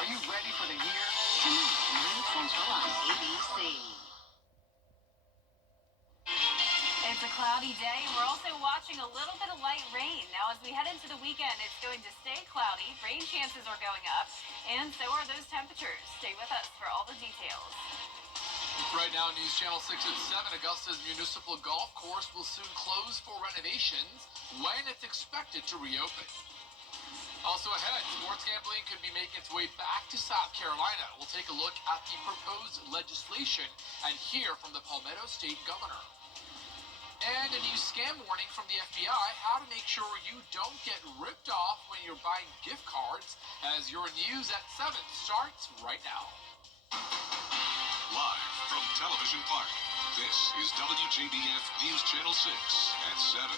Are you ready for the year? Tonight, 9 Central on ABC. It's a cloudy day, and we're also watching a little bit of light rain. Now, as we head into the weekend, it's going to stay cloudy. Rain chances are going up, and so are those temperatures. Stay with us for all the details. Right now, News Channel 6 at 7, Augusta's municipal golf course will soon close for renovations when it's expected to reopen. Also ahead, sports gambling could be making its way back to South Carolina. We'll take a look at the proposed legislation and hear from the Palmetto State Governor. And a new scam warning from the FBI, how to make sure you don't get ripped off when you're buying gift cards, as your news at 7 starts right now. Live from Television Park, this is WJBF News Channel 6 at 7.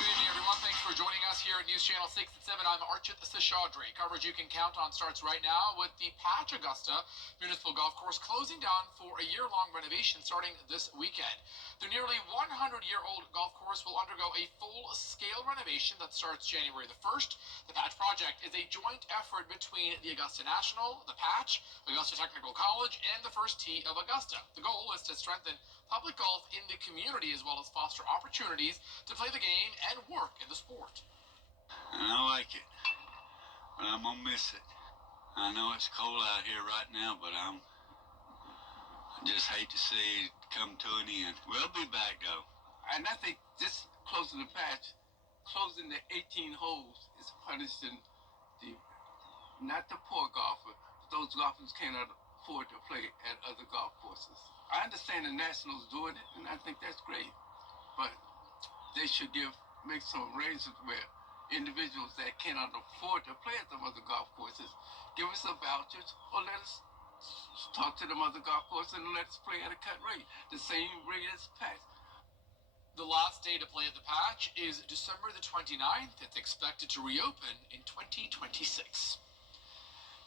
Good evening, everyone. Thanks for joining us here at News Channel 6 at 7. I'm Archit Seshadri. Coverage you can count on starts right now with the Patch Augusta Municipal Golf Course closing down for a year-long renovation starting this weekend. The nearly 100-year-old golf course will undergo a full-scale renovation that starts January the 1st. The Patch project is a joint effort between the Augusta National, the Patch, Augusta Technical College, and the First Tee of Augusta. The goal is to strengthen public golf in the community as well as foster opportunities to play the game and work in the sport. And I like it, but I'm gonna miss it. I know it's cold out here right now, but I just hate to see it come to an end. We'll be back though. And I think this closing the Patch, closing the 18 holes is punishing not the poor golfer, those golfers cannot afford to play at other golf courses. I understand the Nationals doing it, and I think that's great, but they should make some arrangements where individuals that cannot afford to play at some other golf courses give us some vouchers, or let us talk to them other golf courses and let us play at a cut rate, the same rate as Patch. The last day to play at the Patch is December the 29th. It's expected to reopen in 2026.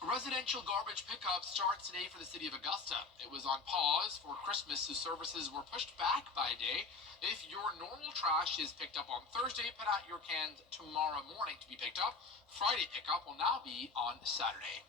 Residential garbage pickup starts today for the city of Augusta. It was on pause for Christmas, so services were pushed back by a day. If your normal trash is picked up on Thursday, put out your cans tomorrow morning to be picked up. Friday pickup will now be on Saturday.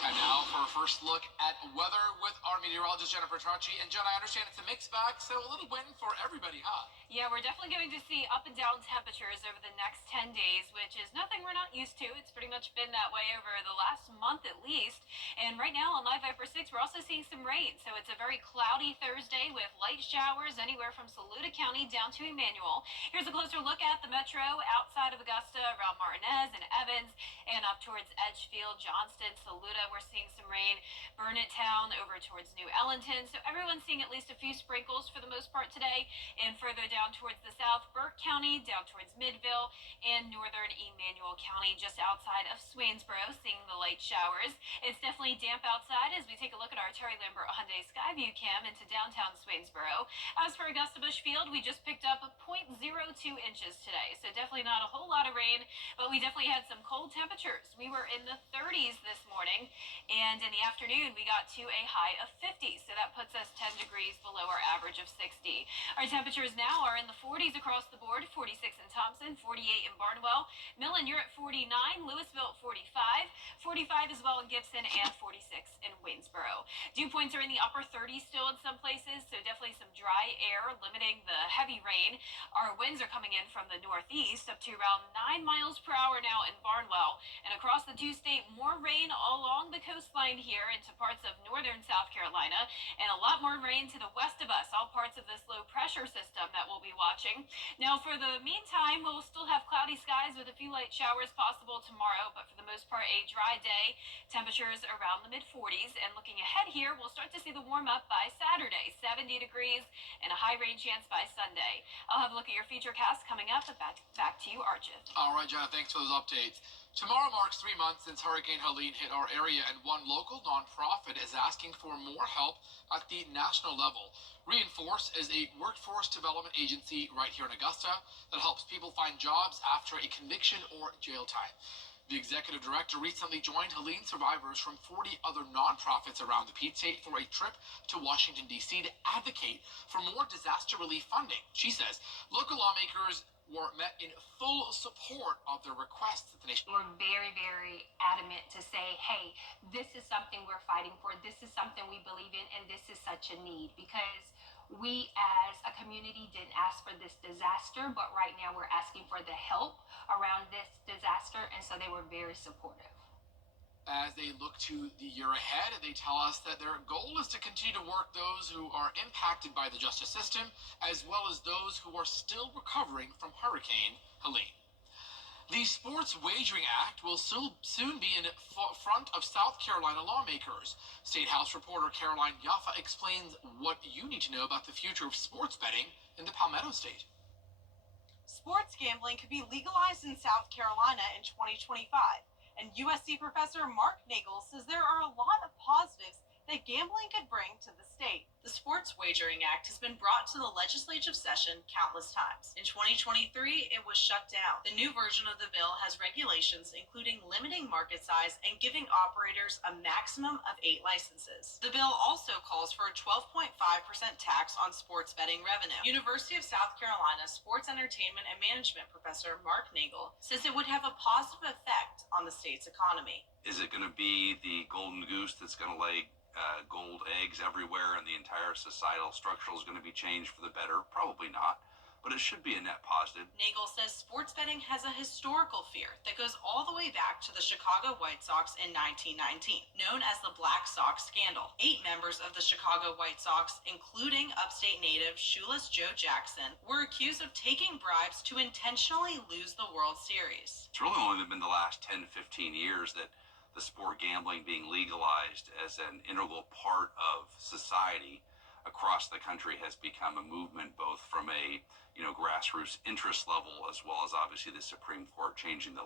And now for a first look at weather with our meteorologist Jennifer Tracci. And Jen, I understand it's a mixed bag, so a little wind for everybody, huh? Yeah, we're definitely going to see up and down temperatures over the next 10 days, which is nothing we're not used to. It's pretty much been that way over the last month at least. And right now on Live Viper 6, we're also seeing some rain. So it's a very cloudy Thursday with light showers anywhere from Saluda County down to Emmanuel. Here's a closer look at the metro outside of Augusta, around Martinez and Evans, and up towards Edgefield, Johnston, Saluda. We're seeing some rain. Burnett Town over towards New Ellington. So everyone's seeing at least a few sprinkles for the most part today. And further down towards the south, Burke County, down towards Midville, and northern Emmanuel County, just outside of Swainsboro, seeing the light showers. It's definitely damp outside as we take a look at our Terry Lambert Hyundai Skyview cam into downtown Swainsboro. As for Augusta Bushfield, we just picked up 0.02 inches today. So definitely not a whole lot of rain, but we definitely had some cold temperatures. We were in the 30s this morning. And in the afternoon, we got to a high of 50, so that puts us 10 degrees below our average of 60. Our temperatures now are in the 40s across the board, 46 in Thompson, 48 in Barnwell. Millen, you're at 49, Louisville at 45, 45 as well in Gibson, and 46 in Waynesboro. Dew points are in the upper 30s still in some places, so definitely some dry air limiting the heavy rain. Our winds are coming in from the northeast up to around 9 miles per hour now in Barnwell. And across the two-state, more rain all along the coastline here into parts of northern South Carolina, and a lot more rain to the west of us, all parts of this low pressure system that we'll be watching. Now for the meantime, we'll still have cloudy skies with a few light showers possible tomorrow, but for the most part a dry day. Temperatures around the mid-40s, and looking ahead here, we'll start to see the warm up by Saturday, 70 degrees and a high rain chance by Sunday. I'll have a look at your feature cast coming up. Back to you, Archit. All right, Jenna, thanks for those updates. Tomorrow marks 3 months since Hurricane Helene hit our area, and one local nonprofit is asking for more help at the national level. Reinforce is a workforce development agency right here in Augusta that helps people find jobs after a conviction or jail time. The executive director recently joined Helene survivors from 40 other nonprofits around the Peach State for a trip to Washington, D.C. to advocate for more disaster relief funding. She says local lawmakers were met in full support of their requests at the nation. We're very, very adamant to say, hey, this is something we're fighting for, this is something we believe in, and this is such a need, because we as a community didn't ask for this disaster, but right now we're asking for the help around this disaster, and so they were very supportive. As they look to the year ahead, they tell us that their goal is to continue to work those who are impacted by the justice system, as well as those who are still recovering from Hurricane Helene. The Sports Wagering Act will soon be in front of South Carolina lawmakers. State House reporter Caroline Yaffa explains what you need to know about the future of sports betting in the Palmetto State. Sports gambling could be legalized in South Carolina in 2025. And USC professor Mark Nagel says there are a lot of positives that gambling could bring to the state. The Sports Wagering Act has been brought to the legislative session countless times. In 2023, it was shut down. The new version of the bill has regulations including limiting market size and giving operators a maximum of 8 licenses. The bill also calls for a 12.5% tax on sports betting revenue. University of South Carolina sports entertainment and management professor Mark Nagel says it would have a positive effect on the state's economy. Is it going to be the golden goose that's going to lay gold eggs everywhere and the entire societal structure is going to be changed for the better? Probably not, but it should be a net positive. Nagel says sports betting has a historical fear that goes all the way back to the Chicago White Sox in 1919, known as the Black Sox Scandal. 8 members of the Chicago White Sox, including upstate native shoeless Joe Jackson, were accused of taking bribes to intentionally lose the World Series. It's really only been the last 10-15 years that the sport gambling being legalized as an integral part of society across the country has become a movement, both from a grassroots interest level, as well as obviously the Supreme Court changing the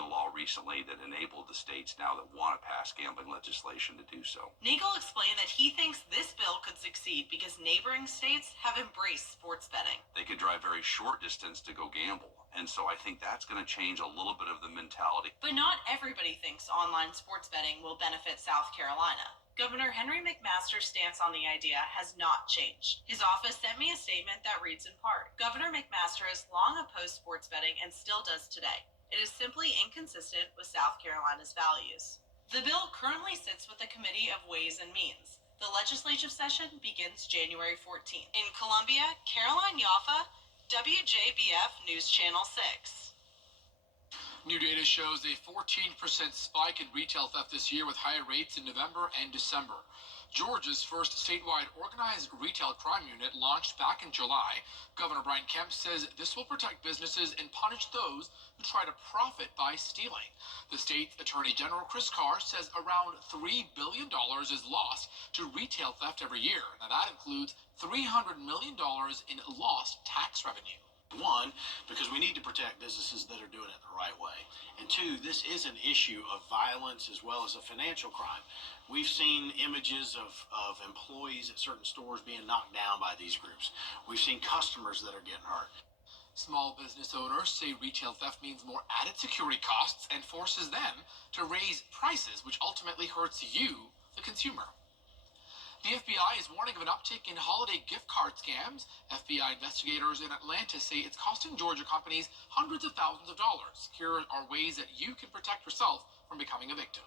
law recently that enabled the states now that want to pass gambling legislation to do so. Nagel explained that he thinks this bill could succeed because neighboring states have embraced sports betting. They could drive very short distance to go gamble. And so I think that's going to change a little bit of the mentality. But not everybody thinks online sports betting will benefit South Carolina. Governor Henry McMaster's stance on the idea has not changed. His office sent me a statement that reads in part, Governor McMaster has long opposed sports betting and still does today. It is simply inconsistent with South Carolina's values. The bill currently sits with the Committee of Ways and Means. The legislative session begins January 14th. In Columbia, Caroline Yaffa, WJBF News Channel 6. New data shows a 14% spike in retail theft this year, with higher rates in November and December. Georgia's first statewide organized retail crime unit launched back in July. Governor Brian Kemp says this will protect businesses and punish those who try to profit by stealing. The state Attorney General Chris Carr says around $3 billion is lost to retail theft every year. Now that includes $300 million in lost tax revenue. 1, because we need to protect businesses that are doing it the right way. And 2, this is an issue of violence as well as a financial crime. We've seen images of employees at certain stores being knocked down by these groups. We've seen customers that are getting hurt. Small business owners say retail theft means more added security costs and forces them to raise prices, which ultimately hurts you, the consumer. The FBI is warning of an uptick in holiday gift card scams. FBI investigators in Atlanta say it's costing Georgia companies hundreds of thousands of dollars. Here are ways that you can protect yourself from becoming a victim.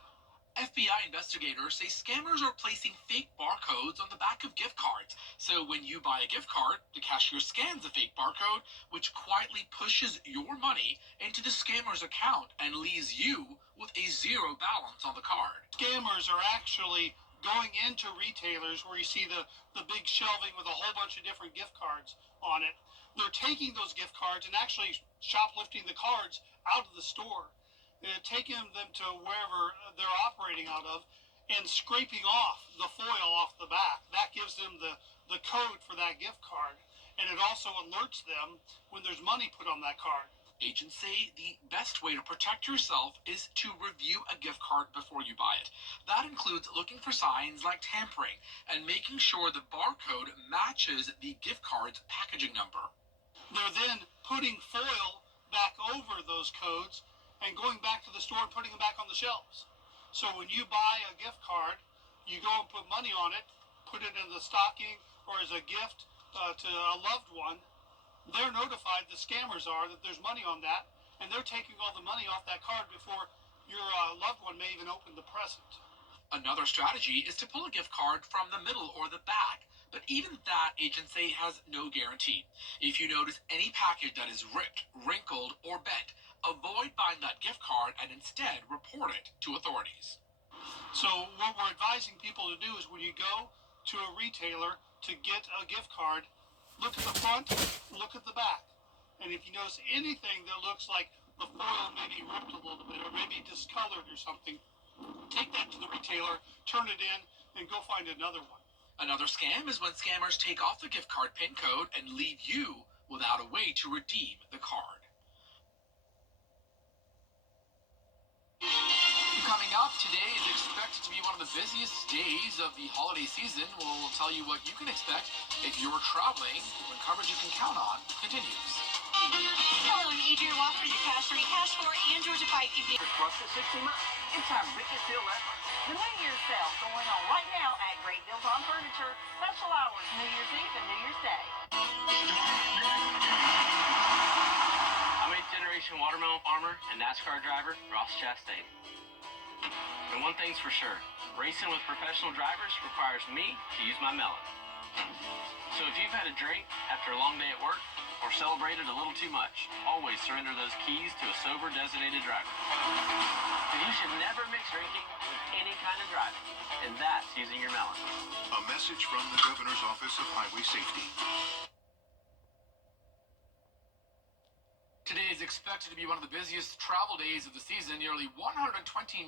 FBI investigators say scammers are placing fake barcodes on the back of gift cards. So when you buy a gift card, the cashier scans the fake barcode, which quietly pushes your money into the scammer's account and leaves you with a zero balance on the card. Scammers are actually going into retailers where you see the big shelving with a whole bunch of different gift cards on it. They're taking those gift cards and actually shoplifting the cards out of the store, taking them to wherever they're operating out of and scraping off the foil off the back. That gives them the code for that gift card, and it also alerts them when there's money put on that card. Agents say the best way to protect yourself is to review a gift card before you buy it. That includes looking for signs like tampering and making sure the barcode matches the gift card's packaging number. They're then putting foil back over those codes and going back to the store and putting them back on the shelves. So when you buy a gift card, you go and put money on it, put it in the stocking or as a gift to a loved one, they're notified, the scammers are, that there's money on that, and they're taking all the money off that card before your loved one may even open the present. Another strategy is to pull a gift card from the middle or the back, but even that agency has no guarantee. If you notice any package that is ripped, wrinkled, or bent, avoid buying that gift card and instead report it to authorities. So what we're advising people to do is when you go to a retailer to get a gift card, look at the front, look at the back. And if you notice anything that looks like the foil may be ripped a little bit or maybe discolored or something, take that to the retailer, turn it in, and go find another one. Another scam is when scammers take off the gift card PIN code and leave you without a way to redeem the card. Coming up, today is expected to be one of the busiest days of the holiday season. We'll tell you what you can expect if you're traveling when coverage you can count on continues. Hello, I'm Adrian Wofford, your Cash 3, Cash 4, and Georgia 5 evening. Plus the 60 months. It's our biggest deal ever. The New Year's sale going on right now at Great Deals on Furniture. Special hours, New Year's Eve and New Year's Day. I'm 8th generation watermelon farmer and NASCAR driver Ross Chastain. And one thing's for sure, racing with professional drivers requires me to use my melon. So if you've had a drink after a long day at work or celebrated a little too much, always surrender those keys to a sober designated driver. And you should never mix drinking with any kind of driving, and that's using your melon. A message from the Governor's Office of Highway Safety. Today is expected to be one of the busiest travel days of the season. Nearly 120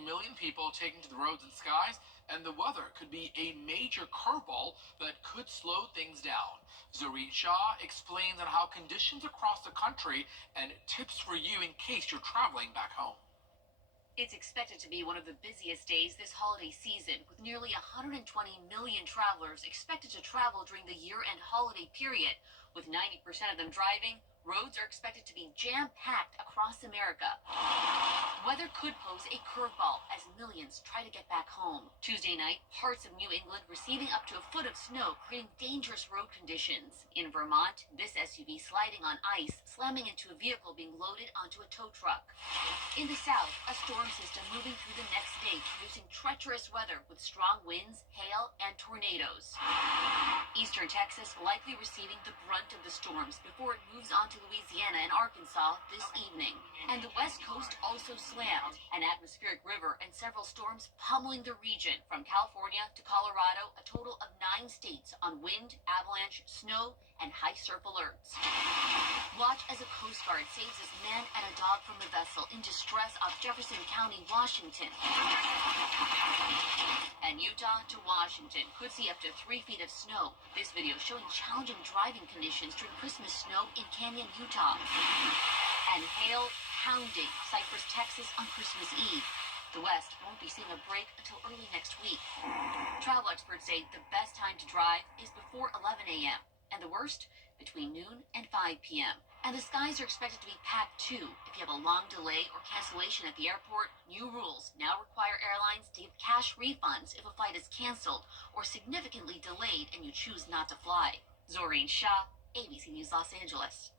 million people taking to the roads and skies, and the weather could be a major curveball that could slow things down. Zoreen Shah explains on how conditions across the country and tips for you in case you're traveling back home. It's expected to be one of the busiest days this holiday season, with nearly 120 million travelers expected to travel during the year-end holiday period. With 90% of them driving, roads are expected to be jam-packed across America. Weather could pose a curveball as millions try to get back home. Tuesday night, parts of New England receiving up to a foot of snow, creating dangerous road conditions. In Vermont, this SUV sliding on ice, slamming into a vehicle being loaded onto a tow truck. In the south, a storm system moving through the next day, producing treacherous weather with strong winds, hail, and tornadoes. Eastern Texas likely receiving the brunt of the storms before it moves on to Louisiana and Arkansas this evening. And the West Coast also slammed. An atmospheric river and several storms pummeling the region. From California to Colorado, a total of 9 states on wind, avalanche, snow, and high surf alerts. Watch as a Coast Guard saves his man and a dog from the vessel in distress off Jefferson County, Washington. And Utah to Washington could see up to 3 feet of snow. This video showing challenging driving conditions during Christmas snow in Canyon, Utah. And hail pounding Cypress, Texas on Christmas Eve. The West won't be seeing a break until early next week. Travel experts say the best time to drive is before 11 a.m. and the worst between noon and 5 p.m. And the skies are expected to be packed too. If you have a long delay or cancellation at the airport, new rules now require airlines to give cash refunds if a flight is canceled or significantly delayed and you choose not to fly. Zoreen Shah, ABC News Los Angeles.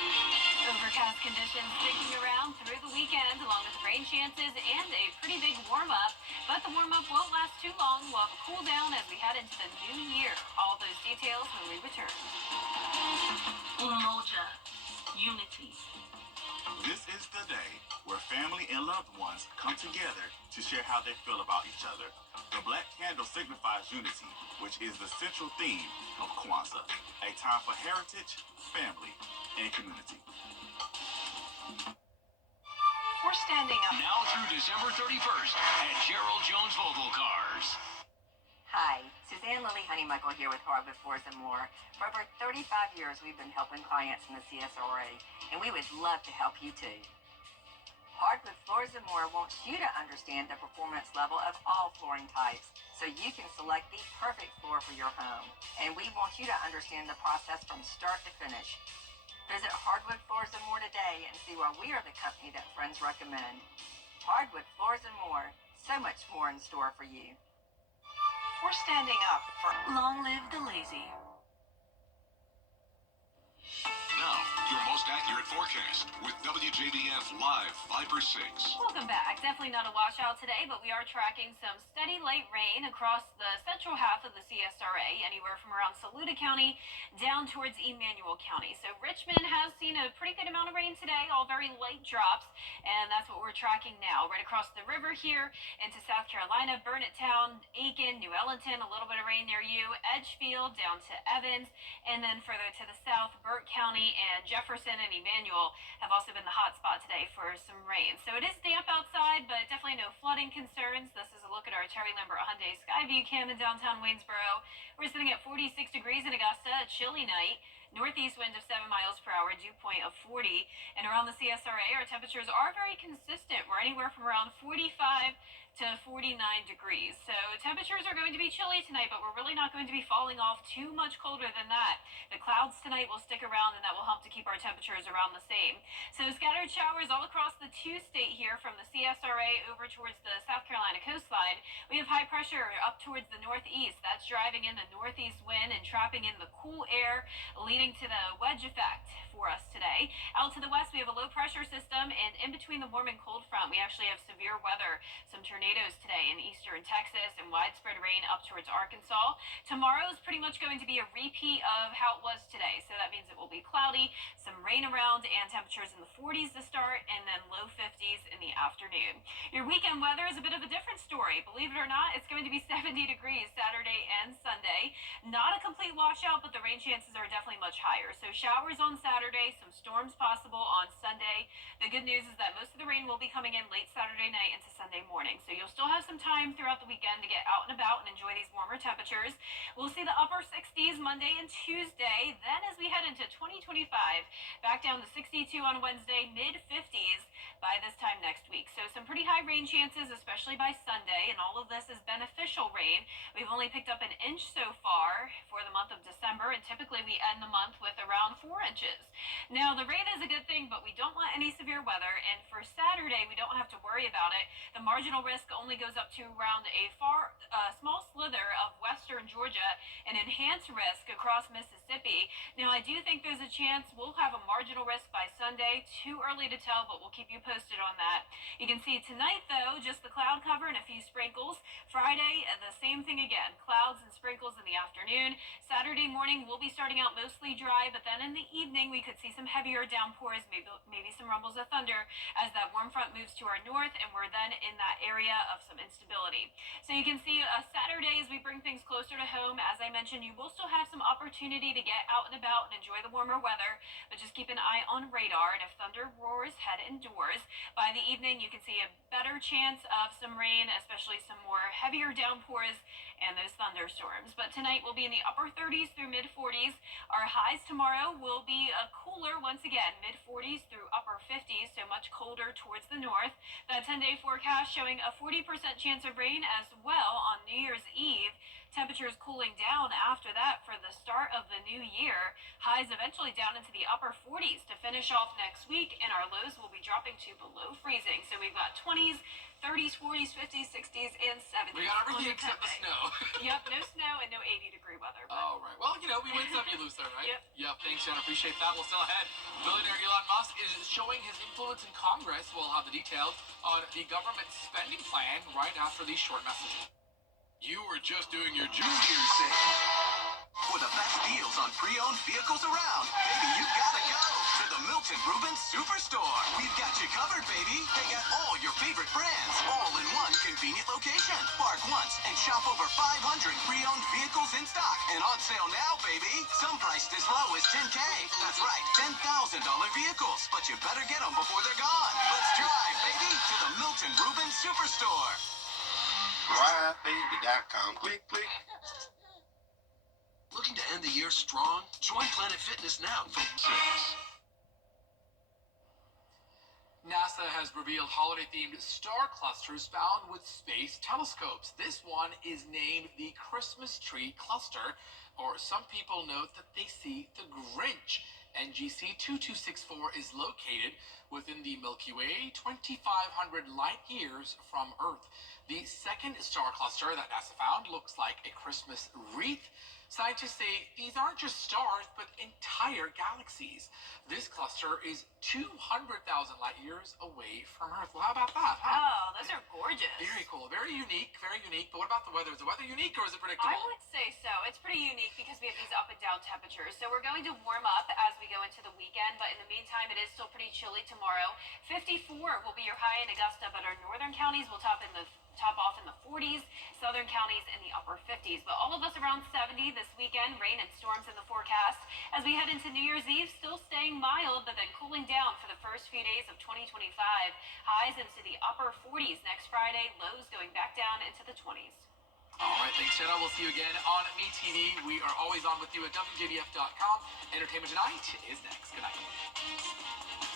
Overcast conditions sticking around through the weekend, along with rain chances and a pretty big warm-up. But the warm-up won't last too long. We'll have a cool down as we head into the new year. All those details when we return. Umoja, unity. This is the day where family and loved ones come together to share how they feel about each other. The black candle signifies unity, which is the central theme of Kwanzaa, a time for heritage, family, and community. We're standing up. Now through December 31st at Gerald Jones Local Cars. Hi, Suzanne Lilly Honeymichael here with Hardwood Floors & More. For over 35 years, we've been helping clients in the CSRA, and we would love to help you too. Hardwood Floors & More wants you to understand the performance level of all flooring types, so you can select the perfect floor for your home. And we want you to understand the process from start to finish. Visit Hardwood Floors & More today and see why we are the company that friends recommend. Hardwood Floors & More, so much more in store for you. We're standing up for Long Live the Lazy. Now, Your most accurate forecast with WJBF Live Viper 6. Welcome back. Definitely not a washout today, but we are tracking some steady light rain across the central half of the CSRA, anywhere from around Saluda County down towards Emmanuel County. So Richmond has seen a pretty good amount of rain today, all very light drops, and that's what we're tracking now. Right across the river here into South Carolina, Burnett Town, Aiken, New Ellington, a little bit of rain near you, Edgefield down to Evans, and then further to the south, Burt County and Jefferson and Emmanuel have also been the hot spot today for some rain. So it is damp outside, but definitely no flooding concerns. This is a look at our Terry Lambert Hyundai Skyview cam in downtown Waynesboro. We're sitting at 46 degrees in Augusta, a chilly night. Northeast wind of 7 miles per hour, dew point of 40. And around the CSRA, our temperatures are very consistent. We're anywhere from around 45 to 49 degrees. So temperatures are going to be chilly tonight, but we're really not going to be falling off too much colder than that. The clouds tonight will stick around, and that will help to keep our temperatures around the same. So scattered showers all across the two-state here from the CSRA over towards the South Carolina coastline. We have high pressure up towards the northeast. That's driving in the northeast wind and trapping in the cool air, leading to the wedge effect for us today. Out to the west, we have a low pressure system, and in between the warm and cold front, we actually have severe weather. Some tornadoes today in eastern Texas and widespread rain up towards Arkansas. Tomorrow is pretty much going to be a repeat of how it was today. So that means it will be cloudy, some rain around, and temperatures in the 40s to start, and then low 50s in the afternoon. Your weekend weather is a bit of a different story. Believe it or not, it's going to be 70 degrees Saturday and Sunday. Not a complete washout, but the rain chances are definitely much higher. So showers on Saturday, some storms possible on Sunday. The good news is that most of the rain will be coming in late Saturday night into Sunday morning. So you'll still have some time throughout the weekend to get out and about and enjoy these warmer temperatures. We'll see the upper 60s Monday and Tuesday. Then as we head into 2025, back down to 62 on Wednesday, mid 50s by this time next week. So some pretty high rain chances, especially by Sunday, and all of this is beneficial rain. We've only picked up an inch so far for the month of December, and typically we end the month with around 4 inches. Now, the rain is a good thing, but we don't want any severe weather, and for Saturday, we don't have to worry about it. The marginal risk only goes up to around a small slither of western Georgia, and enhanced risk across Mississippi. Now, I do think there's a chance we'll have a marginal risk by Sunday. Too early to tell, but we'll keep you posted on that. You can see tonight, though, just the cloud cover and a few sprinkles. Friday, the same thing again. Clouds and sprinkles in the afternoon. Saturday morning, we'll be starting out mostly dry, but then in the evening, we could see some heavier downpours, maybe some rumbles of thunder as that warm front moves to our north, and we're then in that area of some instability. So you can see Saturday, as we bring things closer to home, as I mentioned, you will still have some opportunity to get out and about and enjoy the warmer weather, but just keep an eye on radar, and if thunder roars, head indoors. By the evening, you can see a better chance of some rain, especially some more heavier downpours and those thunderstorms. But tonight we'll be in the upper 30s through mid 40s. Our highs tomorrow will be cooler once again, mid 40s through upper 50s, so much colder towards the north. The 10-day forecast showing a 40% chance of rain as well on New Year's Eve. Temperatures cooling down after that for the start of the new year. Highs eventually down into the upper 40s to finish off next week, and our lows will be dropping to below freezing. So we've got 20s, 30s, 40s, 50s, 60s, and 70s. We got everything except the snow. Yep, no snow and no 80-degree weather. All right. Well, we win some, you lose some, right? Yep. Thanks, Jen. Appreciate that. We'll still ahead. Billionaire Elon Musk is showing his influence in Congress. We'll have the details on the government spending plan right after these short messages. You were just doing your New Year's sale. For the best deals on pre-owned vehicles around, baby, you gotta go to the Milton Rubens Superstore. We've got you covered, baby. They got all your favorite brands, all in one convenient location. Park once and shop over 500 pre-owned vehicles in stock and on sale now, baby. Some priced as low as $10K. That's right, $10,000 vehicles. But you better get them before they're gone. Let's drive, baby, to the Milton Rubens Superstore. RideBaby.com. Click, click. Looking to end the year strong? Join Planet Fitness now from 6. NASA has revealed holiday-themed star clusters found with space telescopes. This one is named the Christmas Tree Cluster, or some people note that they see the Grinch. NGC 2264 is located within the Milky Way, 2,500 light years from Earth. The second star cluster that NASA found looks like a Christmas wreath, Scientists say these aren't just stars, but entire galaxies. This cluster is 200,000 light years away from Earth. Well, how about that, huh? Oh, those are gorgeous. Very cool. Very unique. Very unique. But what about the weather? Is the weather unique or is it predictable? I would say so. It's pretty unique because we have these up and down temperatures. So we're going to warm up as we go into the weekend, but in the meantime, it is still pretty chilly tomorrow. 54 will be your high in Augusta, but our northern counties will top off in the 40s, southern counties in the upper 50s. But all of us around 70 this weekend, rain and storms in the forecast. As we head into New Year's Eve, still staying mild, but then cooling down for the first few days of 2025. Highs into the upper 40s next Friday, lows going back down into the 20s. All right, thanks, Jenna. We'll see you again on MeTV. We are always on with you at WJBF.com. Entertainment Tonight is next. Good night.